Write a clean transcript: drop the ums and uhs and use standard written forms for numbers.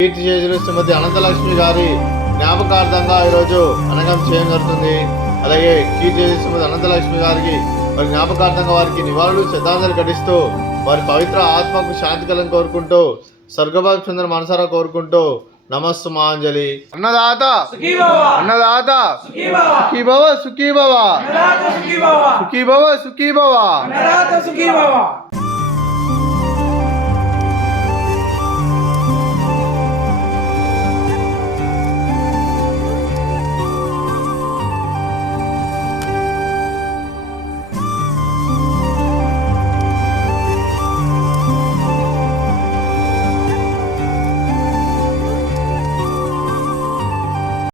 కీర్తి చేసిన శ్రీమతి అనంతలక్ష్మి గారి జ్ఞాపకార్థంగా ఈరోజు అనగం చేయడం జరుగుతుంది. అలాగే కీర్తి చేసిన శ్రీమతి అనంతలక్ష్మి గారికి వారి జ్ఞాపకార్థంగా వారికి నివాళులు శ్రద్ధాంజలి ఘటిస్తూ వారి పవిత్ర ఆత్మకు శాంతి కలను కోరుకుంటూ స్వర్గభావి చెందిన మనసారా కోరుకుంటూ నమస్సుమాంజలి. అన్నదాత అన్నదాత సుఖీ భవ సుఖీ భవ సుఖీ భవ సుఖీ భవ